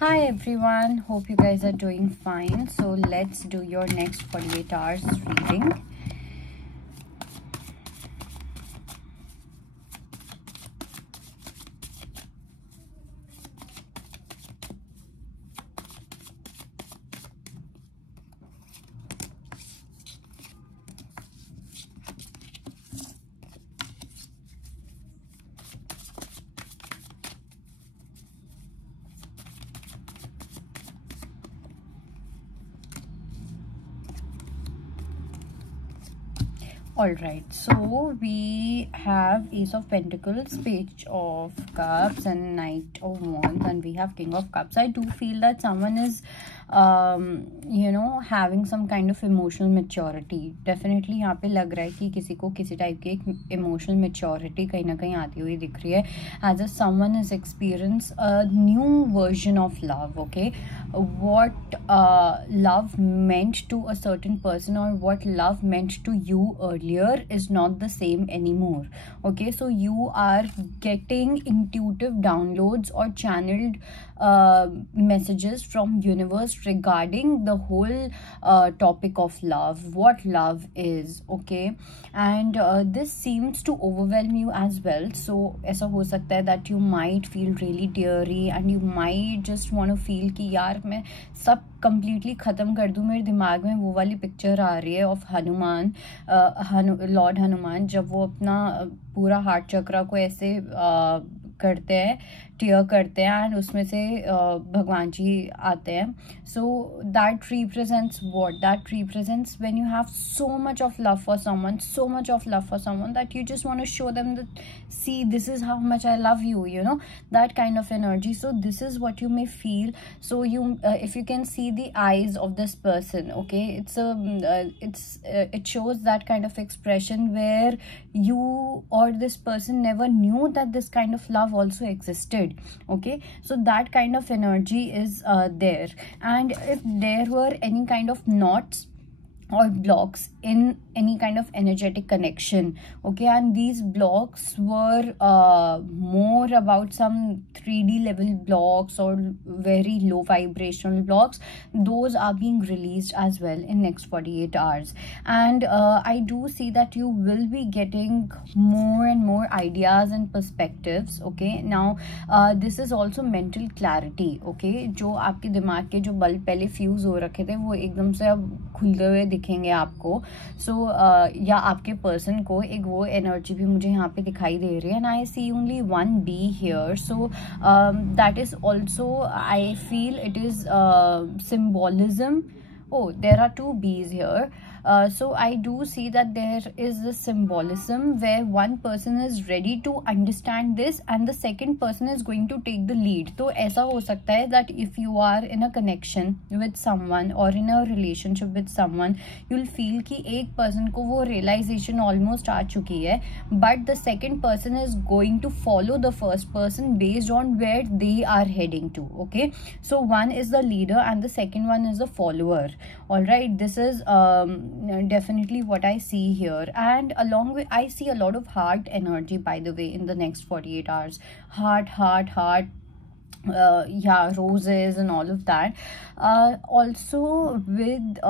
Hi everyone, hope you guys are doing fine. So let's do your next 48 hours reading. Alright, so we have Ace of Pentacles, Page of Cups and Knight of Wands, and we have King of Cups. I do feel that someone is having some kind of emotional maturity. Definitely यहाँ पे लग रहा है कि किसी को किसी type की एक emotional maturity कहीं ना कहीं आती हुई दिख रही है, as if someone has experienced a new version of love. Okay, what love meant to a certain person or what love meant to you earlier is not the same anymore. Okay, so you are getting intuitive downloads or channeled messages from universe regarding the whole topic of love, what love is. Okay, and this seems to overwhelm you as well. So ऐसा हो सकता है that you might feel really teary and you might just want to feel कि यार मैं सब completely ख़त्म कर दूँ. मेरे दिमाग में वो वाली पिक्चर आ रही है ऑफ हनुमान, लॉर्ड हनुमान, जब वो अपना पूरा हार्ट चक्रा को ऐसे करते हैं, टीयर करते हैं, एंड उसमें से भगवान जी आते हैं. So that represents what? That represents when you have so much of love for someone, so much of love for someone that you just want to show them that, see, this is how much I love you, that kind of energy. So this is what you may feel. So you if you can see the eyes of this person, okay, it shows that kind of expression where you or this person never knew that this kind of love also existed. Okay, so that kind of energy is there. And if there were any kind of knots or blocks in any kind of energetic connection, okay, and these blocks were more about some 3D level blocks or very low vibrational blocks, those are being released as well in next 48 hours. And I do see that you will be getting more and more ideas and perspectives. Okay, now this is also mental clarity. Okay, जो आपके दिमाग के जो bulb पहले fuse हो रखे थे वो एकदम से अब खुलते हुए दिखेंगे आपको. सो या आपके पर्सन को एक वो एनर्जी भी मुझे यहाँ पे दिखाई दे रही है. And I see only one B here. So that is also, I feel it is symbolism. Oh, there are two bees here. So I do see that there is a symbolism where one person is ready to understand this and the second person is going to take the lead. तो ऐसा हो सकता है that if you are in a connection with someone or in a relationship with someone, you'll feel कि एक person को वो realization almost आ चुकी है, but the second person is going to follow the first person based on where they are heading to. Okay, so one is the leader and the second one is the follower. All right, this is definitely what I see here. And along with, I see a lot of heart energy, by the way, in the next 48 hours. Heart, yeah, roses and all of that. Also with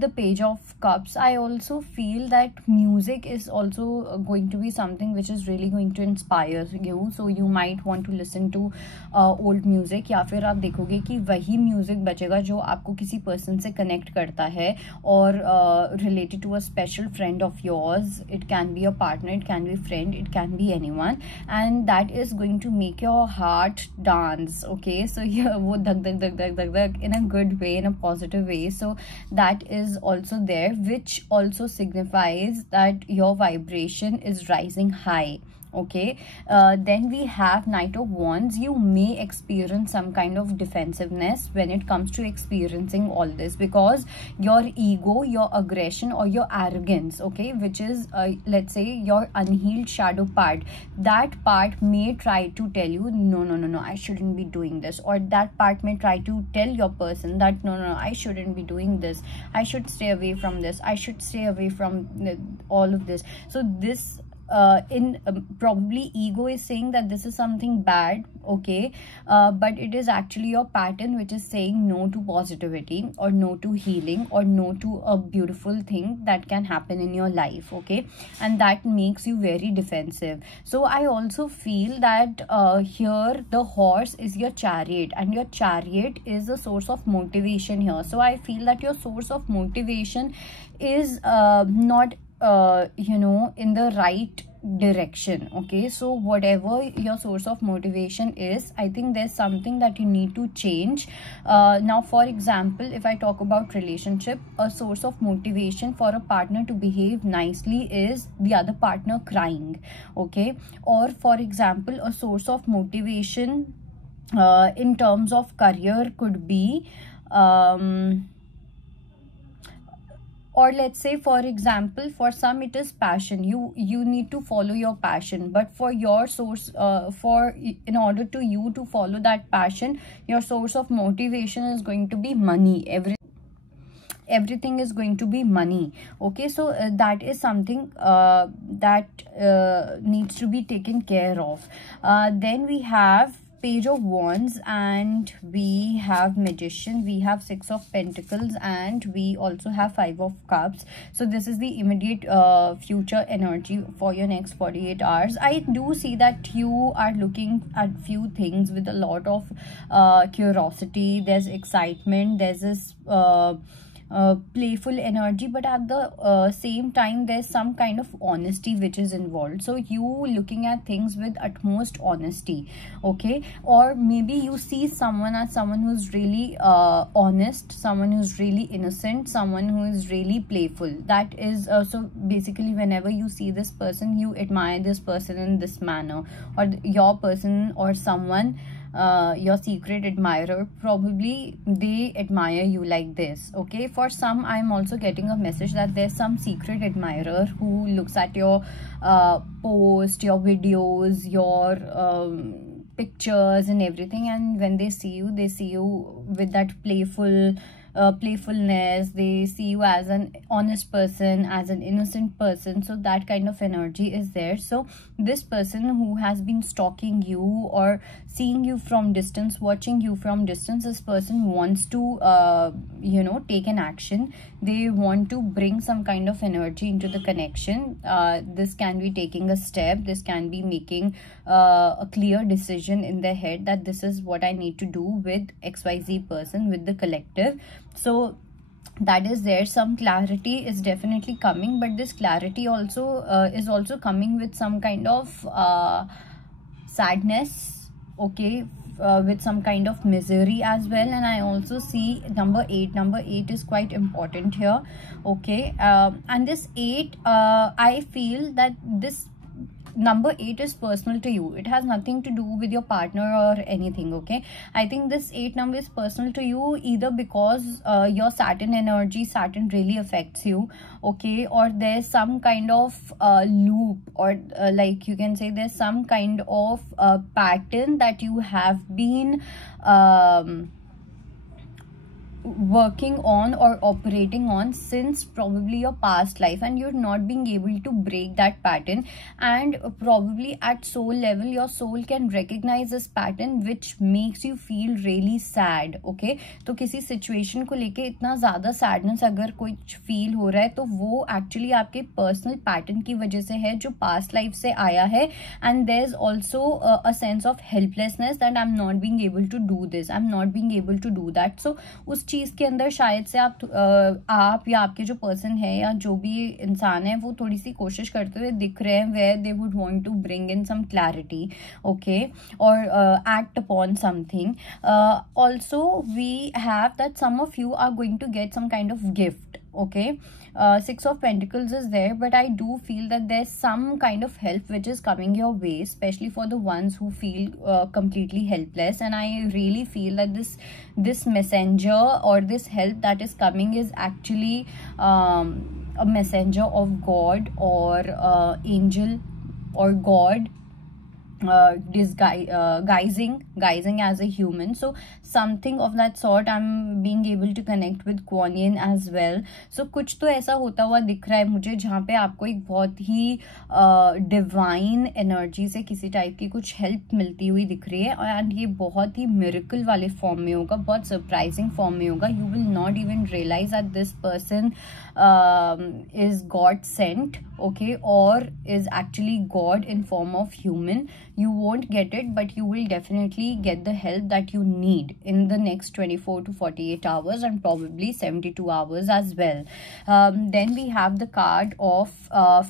the Page of Cups, I also feel that music is also going to be something which is really going to inspire you. So you might want to listen to old music, या फिर आप देखोगे कि वही music बचेगा जो आपको किसी पर्सन से कनेक्ट करता है, और related to a special friend of yours. It can be a partner, it can be a friend, it can be anyone, and that is going to make your heart dance. Okay, so yeah, वो धक धक धक धक धक धक in a good way, in a positive way. So that is also there, which also signifies that your vibration is rising high. Okay, then we have Knight of Wands. You may experience some kind of defensiveness when it comes to experiencing all this, because your ego, your aggression or your arrogance, okay, which is let's say your unhealed shadow part, that part may try to tell you no, I shouldn't be doing this, or that part may try to tell your person that no, I shouldn't be doing this, I should stay away from this, I should stay away from all of this. So this probably ego is saying that this is something bad, okay, but it is actually your pattern which is saying no to positivity, or no to healing, or no to a beautiful thing that can happen in your life, okay, and that makes you very defensive. So I also feel that here the horse is your chariot, and your chariot is a source of motivation here. So I feel that your source of motivation is not in the right direction, okay. So whatever your source of motivation is, I think there's something that you need to change. Now, for example, if I talk about relationship, a source of motivation for a partner to behave nicely is the other partner crying, okay. Or for example, a source of motivation in terms of career could be or let's say, for example, for some it is passion. You need to follow your passion, but for your source in order to you to follow that passion, your source of motivation is going to be money. Everything is going to be money, okay. So that is something that needs to be taken care of. Then we have Page of Wands, and we have Magician, we have Six of Pentacles, and we also have Five of Cups. So this is the immediate future energy for your next 48 hours. I do see that you are looking at few things with a lot of curiosity. There's excitement, there's this playful energy, but at the same time there's some kind of honesty which is involved. So you looking at things with utmost honesty, okay. Or maybe you see someone as someone who's really honest, someone who's really innocent, someone who is really playful. That is so basically whenever you see this person, you admire this person in this manner, or your person or someone, your secret admirer, probably they admire you like this, okay. For some, I'm also getting a message that there's some secret admirer who looks at your post, your videos, your pictures and everything, and when they see you with that playfulness. They see you as an honest person, as an innocent person. So that kind of energy is there. So this person who has been stalking you or seeing you from distance, watching you from distance, this person wants to take an action. They want to bring some kind of energy into the connection. This can be taking a step, this can be making a clear decision in their head that this is what I need to do with XYZ person, with the collective. So that is there. Some clarity is definitely coming, but this clarity also is also coming with some kind of sadness, okay, with some kind of misery as well. And I also see number 8 is quite important here, okay. And this 8, I feel that this number 8 is personal to you. It has nothing to do with your partner or anything, okay. I think this 8 number is personal to you, either because your Saturn energy, Saturn really affects you, okay, or there's some kind of loop, or like you can say there's some kind of pattern that you have been working on or operating on since probably your past life, and you're not being able to break that pattern. And probably at soul level, your soul can recognize this pattern, which makes you feel really sad, okay. तो किसी situation को लेके इतना ज़्यादा sadness अगर कुछ feel हो रहा है, तो वो actually आपके personal pattern की वजह से है, जो past life से आया है. And there's also a sense of helplessness that I'm not being able to do this, I'm not being able to do that. So उस चीज के अंदर शायद से आप या आपके जो पर्सन है या जो भी इंसान है, वो थोड़ी सी कोशिश करते हुए दिख रहे हैं, where they would want to bring in some clarity, okay, और act upon something. Also we have that some of you are going to get some kind of gift, okay. Six of Pentacles is there, but I do feel that there's some kind of help which is coming your way, especially for the ones who feel completely helpless. And I really feel that this messenger or this help that is coming is actually a messenger of God or angel or God, guising as a human. So something of that sort I'm being able to connect with Kuan Yin as well. So कुछ तो ऐसा होता हुआ दिख रहा है मुझे जहाँ पे आपको एक बहुत ही डिवाइन एनर्जी से किसी टाइप की कुछ हेल्प मिलती हुई दिख रही है, एंड ये बहुत ही मिरेकल वाले फॉर्म में होगा, बहुत सरप्राइजिंग फॉर्म में होगा. You will not even realise that this person is God sent, okay, or is actually God in form of human. You won't get it, but you will definitely get the help that you need in the next 24 to 48 hours and probably 72 hours as well. Then we have the card of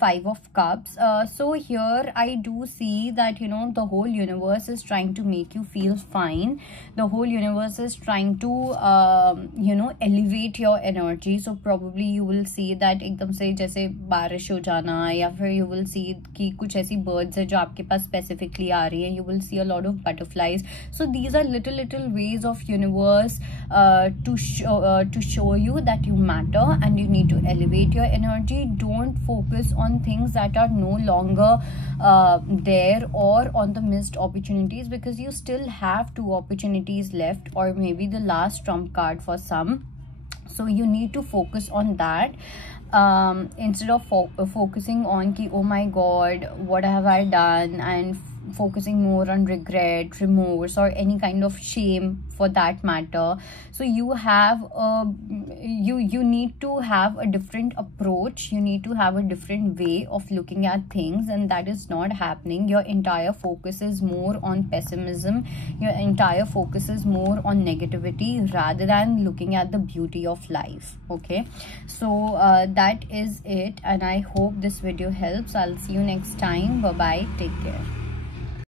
Five of Cups. So here I do see that, you know, the whole universe is trying to make you feel fine. The whole universe is trying to you know, elevate your energy. So probably you will see that एकदम से जैसे बारिश हो जाना, या फिर you will see कि कुछ ऐसी birds है जो आपके पास specifically आ रही है. You will see a lot of butterflies. So these are little ways of universe to show you that you matter and you need to elevate your energy. Don't focus on things that are no longer there, or on the missed opportunities, because you still have 2 opportunities left, or maybe the last trump card for some. So you need to focus on that instead of focusing on ki, oh my god, what have I done, and focusing more on regret, remorse, or any kind of shame for that matter. So you have you need to have a different approach. You need to have a different way of looking at things, and that is not happening. Your entire focus is more on pessimism. Your entire focus is more on negativity rather than looking at the beauty of life. Okay, so that is it, and I hope this video helps. I'll see you next time. Bye bye, take care.